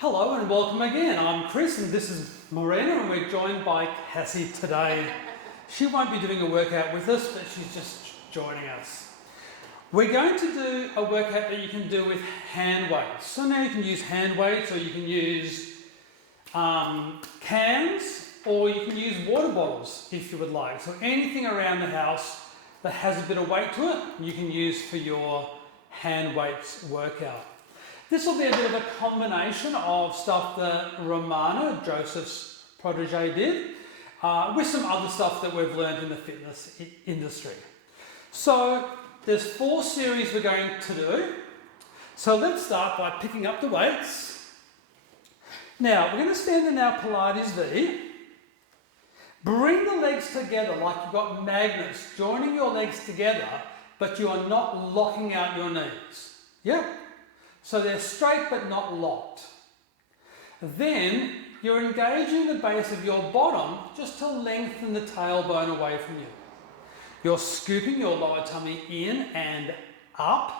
Hello and welcome again. I'm Chris and this is Marina and we're joined by Cassie today. She won't be doing a workout with us, but she's just joining us. We're going to do a workout that you can do with hand weights. So now you can use hand weights, or you can use cans, or you can use water bottles if you would like. So anything around the house that has a bit of weight to it, you can use for your hand weights workout. This will be a bit of a combination of stuff that Romana, Joseph's protege, did, with some other stuff that we've learned in the fitness industry. So there's 4 series we're going to do. So let's start by picking up the weights. Now we're going to stand in our Pilates V. Bring the legs together like you've got magnets, joining your legs together, but you are not locking out your knees. Yep. So they're straight but not locked. Then you're engaging the base of your bottom just to lengthen the tailbone away from you. You're scooping your lower tummy in and up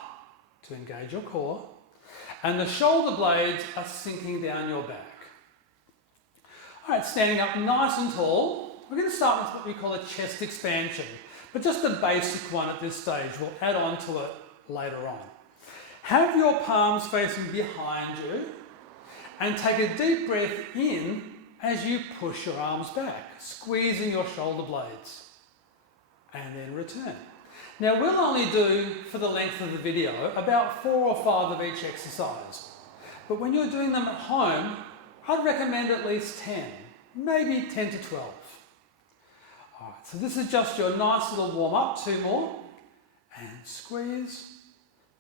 to engage your core, and the shoulder blades are sinking down your back. All right, standing up nice and tall, we're going to start with what we call a chest expansion, but just a basic one at this stage. We'll add on to it later on. Have your palms facing behind you and take a deep breath in as you push your arms back, squeezing your shoulder blades, and then return. Now we'll only do, for the length of the video, about 4 or 5 of each exercise. But when you're doing them at home, I'd recommend at least 10, maybe 10 to 12. All right, so this is just your nice little warm up. 2 more, and squeeze.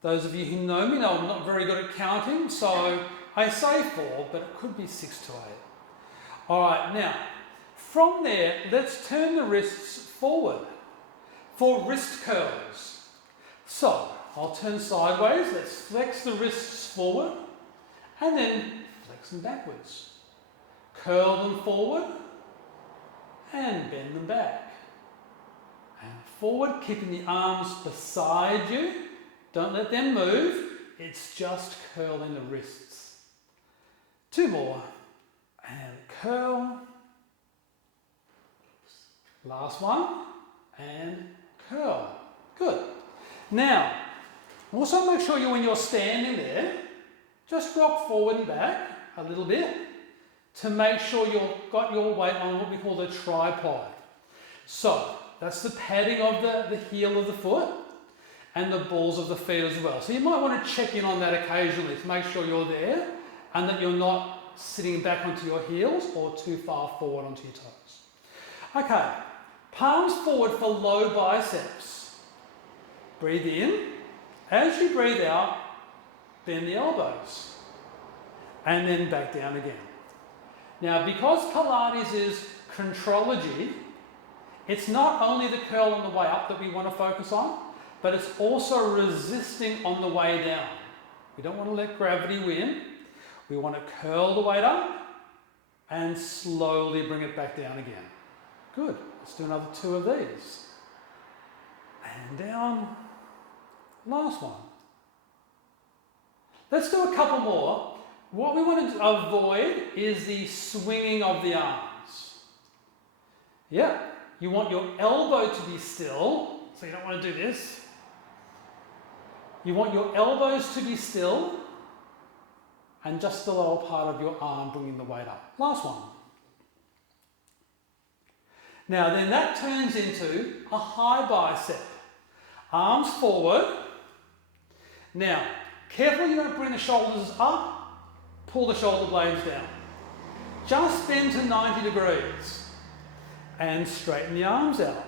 Those of you who know me know I'm not very good at counting, so I say 4, but it could be 6 to 8. All right, now, from there, let's turn the wrists forward for wrist curls. So, I'll turn sideways, let's flex the wrists forward, and then flex them backwards. Curl them forward, and bend them back. And forward, keeping the arms beside you. Don't let them move, it's just curling the wrists. 2 more, and curl. Last one, and curl. Good. Now, also make sure when you're standing there, just rock forward and back a little bit to make sure you've got your weight on what we call the tripod. So, that's the padding of the heel of the foot and the balls of the feet as well. So you might want to check in on that occasionally to make sure you're there and that you're not sitting back onto your heels or too far forward onto your toes. Okay, palms forward for low biceps. Breathe in. As you breathe out, bend the elbows and then back down again. Now, because Pilates is contrology, it's not only the curl on the way up that we want to focus on, but it's also resisting on the way down. We don't want to let gravity win. We want to curl the weight up and slowly bring it back down again. Good. Let's do another 2 of these. And down. Last one. Let's do a couple more. What we want to avoid is the swinging of the arms. Yeah. You want your elbow to be still, so you don't want to do this. You want your elbows to be still and just the lower part of your arm bringing the weight up. Last one. Now then that turns into a high bicep. Arms forward. Now, careful you don't bring the shoulders up, pull the shoulder blades down. Just bend to 90 degrees and straighten the arms out.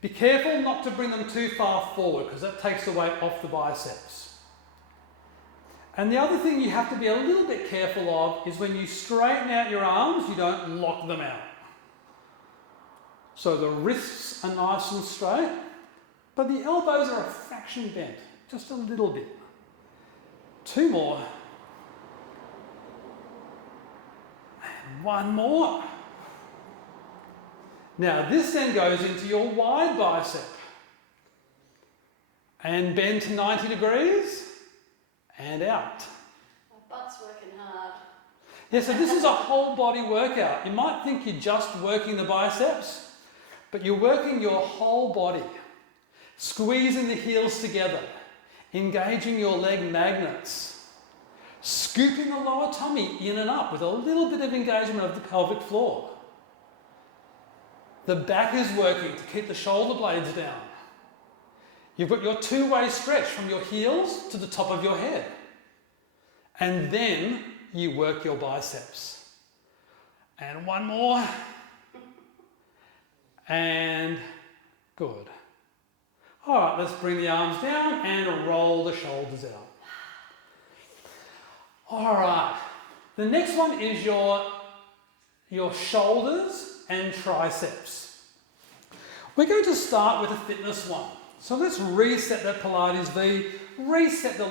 Be careful not to bring them too far forward because that takes the weight off the biceps. And the other thing you have to be a little bit careful of is when you straighten out your arms, you don't lock them out. So the wrists are nice and straight, but the elbows are a fraction bent, just a little bit. 2 more. And 1 more. Now this then goes into your wide bicep. And bend to 90 degrees and out. My butt's working hard. Yeah, so this is a whole body workout. You might think you're just working the biceps, but you're working your whole body. Squeezing the heels together, engaging your leg magnets, scooping the lower tummy in and up with a little bit of engagement of the pelvic floor. The back is working to keep the shoulder blades down. You've got your two-way stretch from your heels to the top of your head. And then you work your biceps. And one more. And good. All right, let's bring the arms down and roll the shoulders out. All right, the next one is your shoulders and triceps. We're going to start with a fitness one. So let's reset that Pilates V, reset the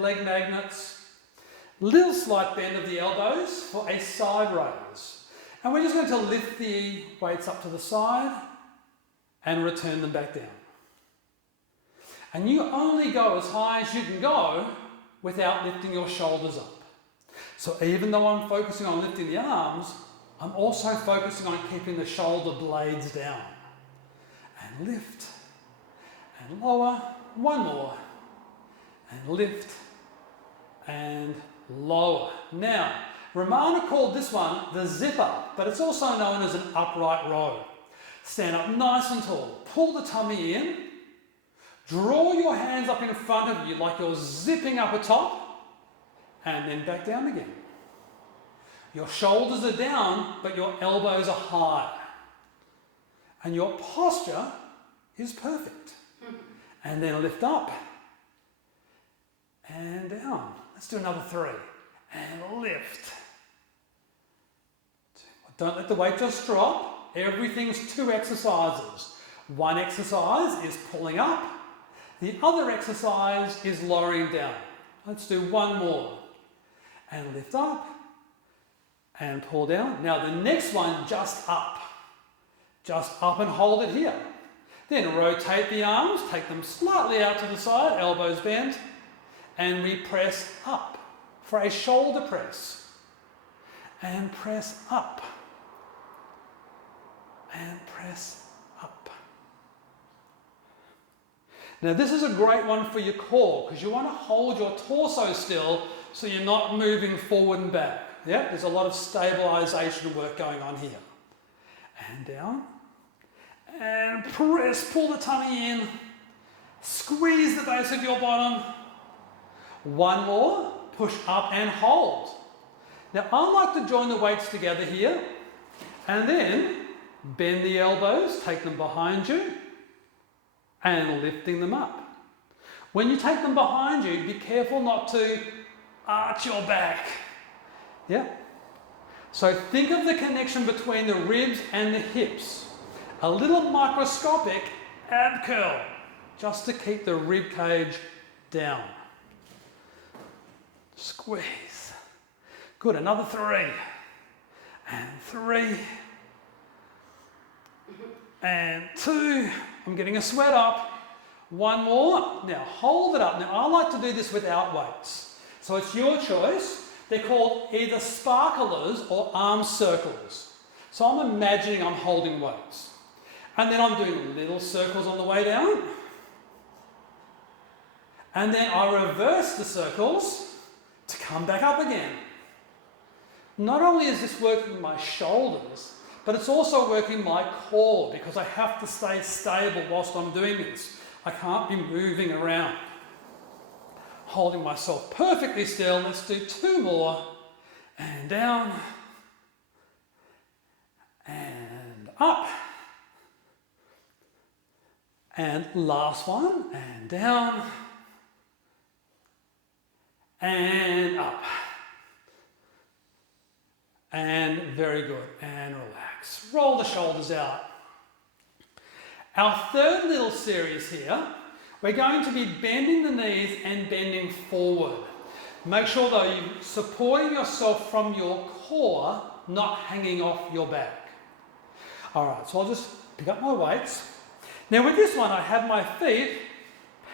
leg magnets, little slight bend of the elbows for a side raise. And we're just going to lift the weights up to the side and return them back down. And you only go as high as you can go without lifting your shoulders up. So even though I'm focusing on lifting the arms, I'm also focusing on keeping the shoulder blades down. And lift, and lower, one more, and lift, and lower. Now, Romana called this one the zipper, but it's also known as an upright row. Stand up nice and tall, pull the tummy in, draw your hands up in front of you like you're zipping up atop, and then back down again. Your shoulders are down, but your elbows are high. And your posture is perfect. And then lift up, and down. Let's do another 3. And lift. Don't let the weight just drop. Everything's 2 exercises. One exercise is pulling up. The other exercise is lowering down. Let's do one more. And lift up and pull down. Now the next one, just up. Just up and hold it here. Then rotate the arms, take them slightly out to the side, elbows bent, and we press up for a shoulder press. And press up. And press up. Now this is a great one for your core because you want to hold your torso still so you're not moving forward and back. Yeah, there's a lot of stabilization work going on here. And down. And press, pull the tummy in. Squeeze the base of your bottom. One more, push up and hold. Now I like to join the weights together here and then bend the elbows, take them behind you and lifting them up. When you take them behind you, be careful not to arch your back. Yeah? So think of the connection between the ribs and the hips. A little microscopic ab curl, just to keep the rib cage down. Squeeze. Good, another 3. And 3. And 2. I'm getting a sweat up. One more. Now hold it up. Now I like to do this without weights. So it's your choice. They're called either sparklers or arm circles. So I'm imagining I'm holding weights. And then I'm doing little circles on the way down. And then I reverse the circles to come back up again. Not only is this working my shoulders, but it's also working my core because I have to stay stable whilst I'm doing this. I can't be moving around. Holding myself perfectly still. Let's do 2 more. And down. And up. And last one. And down. And up. And very good. And relax. Roll the shoulders out. Our third little series here, we're going to be bending the knees and bending forward. Make sure though you're supporting yourself from your core, not hanging off your back. All right, so I'll just pick up my weights. Now with this one, I have my feet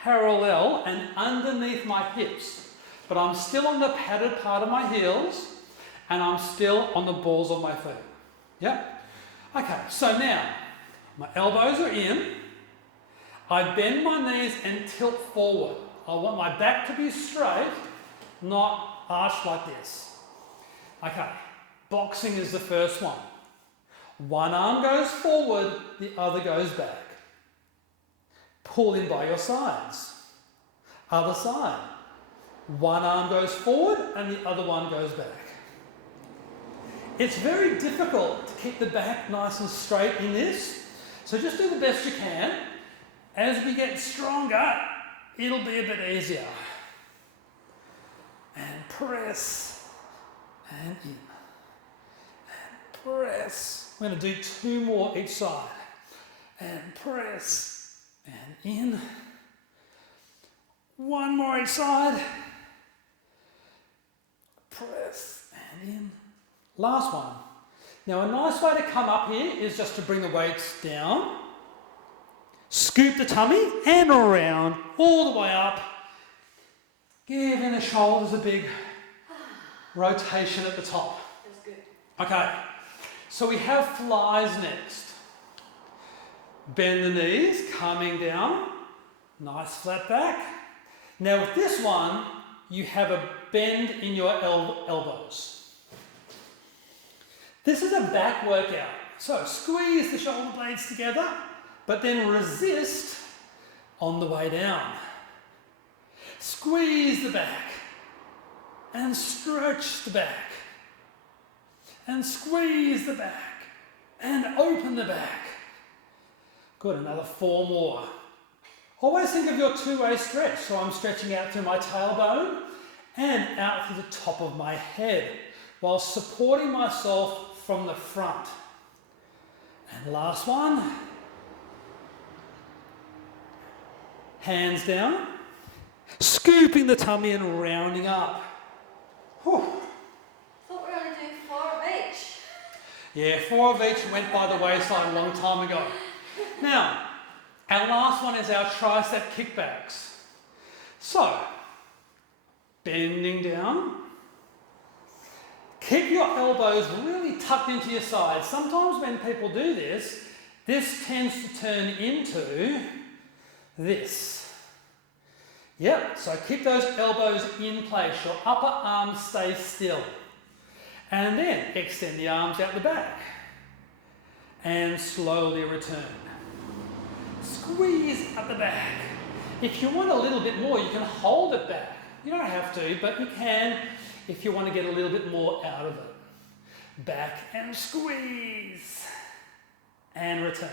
parallel and underneath my hips, but I'm still on the padded part of my heels and I'm still on the balls of my feet. Yep. Okay, so now my elbows are in. I bend my knees and tilt forward. I want my back to be straight, not arched like this. Okay, boxing is the first one. One arm goes forward, the other goes back. Pull in by your sides. Other side. One arm goes forward and the other one goes back. It's very difficult to keep the back nice and straight in this, so just do the best you can. As we get stronger, it'll be a bit easier. And press, and in, and press. We're going to do 2 more each side. And press, and in. 1 more each side. Press, and in. Last one. Now a nice way to come up here is just to bring the weights down. Scoop the tummy and around, all the way up. Giving the shoulders a big rotation at the top. That's good. Okay, so we have flies next. Bend the knees, coming down. Nice flat back. Now with this one, you have a bend in your elbows. This is a back workout. So squeeze the shoulder blades together, but then resist on the way down. Squeeze the back and stretch the back and squeeze the back and open the back. Good, another 4 more. Always think of your 2-way stretch. So I'm stretching out through my tailbone and out through the top of my head while supporting myself from the front. And last one. Hands down, scooping the tummy and rounding up. Whew. I thought we were only doing 4 of each. Yeah, 4 of each went by the wayside a long time ago. Now, our last one is our tricep kickbacks. So, bending down. Keep your elbows really tucked into your sides. Sometimes when people do this, this tends to turn into this. Yep, so keep those elbows in place. Your upper arms stay still. And then extend the arms out the back. And slowly return. Squeeze at the back. If you want a little bit more, you can hold it back. You don't have to, but you can if you want to get a little bit more out of it. Back and squeeze. And return.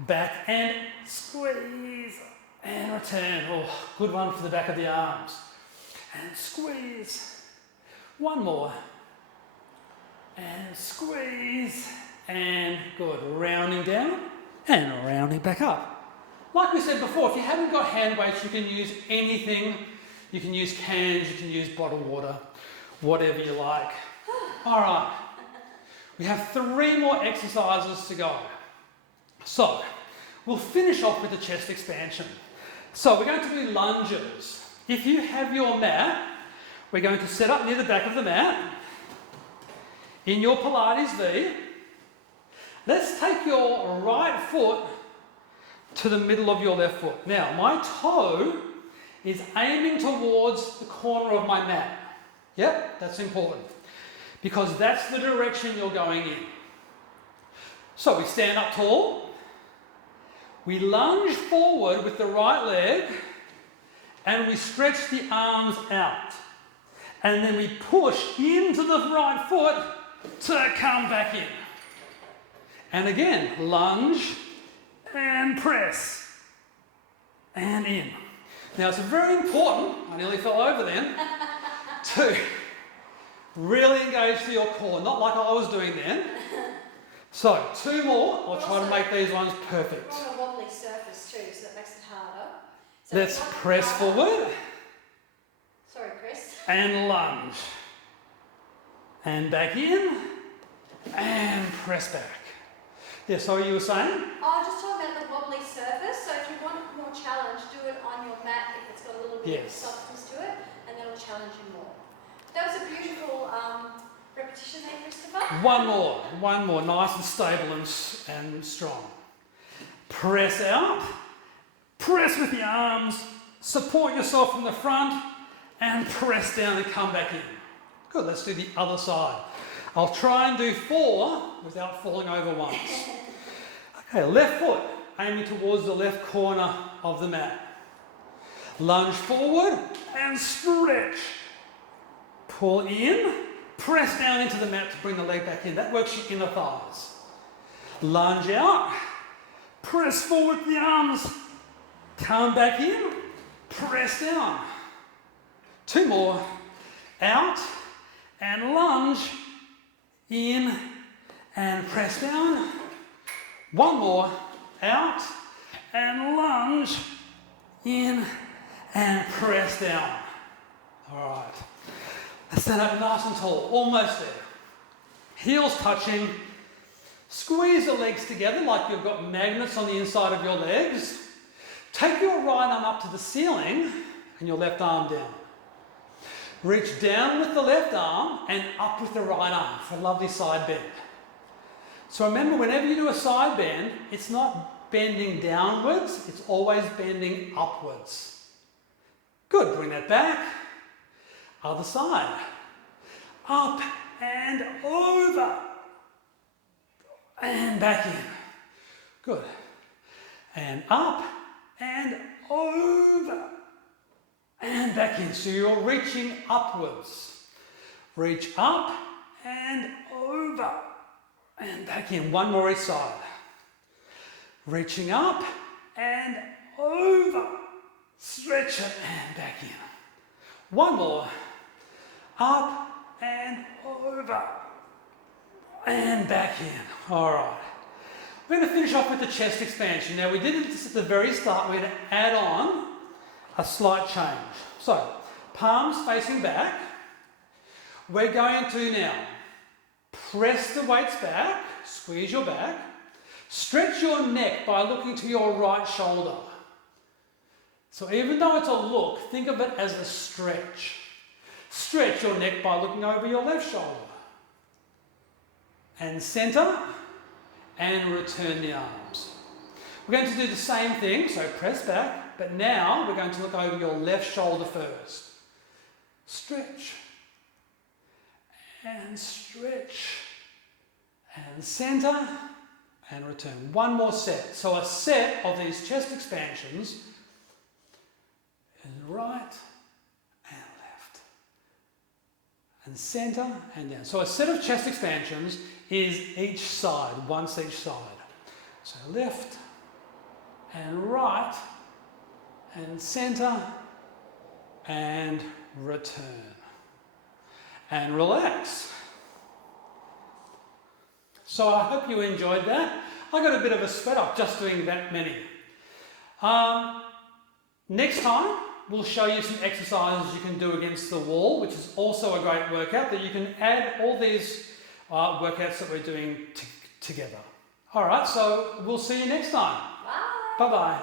Back and squeeze and return. Oh, good one for the back of the arms. And squeeze. 1 more. And squeeze. And good. Rounding down and rounding back up. Like we said before, if you haven't got hand weights, you can use anything. You can use cans, you can use bottled water, whatever you like. All right. We have 3 more exercises to go. So, we'll finish off with the chest expansion. So, we're going to do lunges. If you have your mat, we're going to set up near the back of the mat. In your Pilates V, let's take your right foot to the middle of your left foot. Now, my toe is aiming towards the corner of my mat. Yep, that's important. Because that's the direction you're going in. So we stand up tall. We lunge forward with the right leg. And we stretch the arms out. And then we push into the right foot to come back in. And again, lunge and press. And in. Now it's very important, I nearly fell over then, to really engage to your core, not like I was doing then. So, 2 more, I'll try to make these ones perfect. We're on a wobbly surface too, so that makes it harder. So Let's press forward. Sorry, Chris. And lunge. And back in. And press back. Yeah, so you were saying? Oh, just talking about the wobbly surface. So if you want more challenge, do it on your mat if it's got a little bit of Yes. substance to it, and that'll challenge you more. That was a beautiful repetition there, Christopher. One more, nice and stable and strong. Press out, press with the arms, support yourself from the front, and press down and come back in. Good, let's do the other side. I'll try and do 4 without falling over once. Okay, left foot aiming towards the left corner of the mat. Lunge forward and stretch. Pull in, press down into the mat to bring the leg back in. That works your inner thighs. Lunge out, press forward with the arms, come back in, press down. 2 more, out and lunge, in and press down. 1 more, out and lunge, in and press down. All right, let's stand up nice and tall, almost there. Heels touching, squeeze the legs together like you've got magnets on the inside of your legs. Take your right arm up to the ceiling and your left arm down. Reach down with the left arm and up with the right arm for a lovely side bend. So remember, whenever you do a side bend, it's not bending downwards, it's always bending upwards. Good, bring that back. Other side. Up and over. And back in. Good. And up and over. And back in. So you're reaching upwards. Reach up and over. And back in. 1 more each side. Reaching up and over. Stretch it and back in. 1 more. Up and over. And back in. All right. We're going to finish off with the chest expansion. Now, we did this at the very start. We're going to add on a slight change. So, palms facing back. We're going to now press the weights back, squeeze your back, stretch your neck by looking to your right shoulder. So even though it's a look, think of it as a stretch. Stretch your neck by looking over your left shoulder. And center, and return the arms. We're going to do the same thing, so press back, but now we're going to look over your left shoulder first. Stretch, and stretch, and center, and return. 1 more set. So a set of these chest expansions is right and left, and center and down. So a set of chest expansions is each side, once each side. So left and right and center and return. And relax. So I hope you enjoyed that. I got a bit of a sweat up just doing that many. Next time, we'll show you some exercises you can do against the wall, which is also a great workout that you can add all these workouts that we're doing together. All right, so we'll see you next time. Bye. Bye-bye.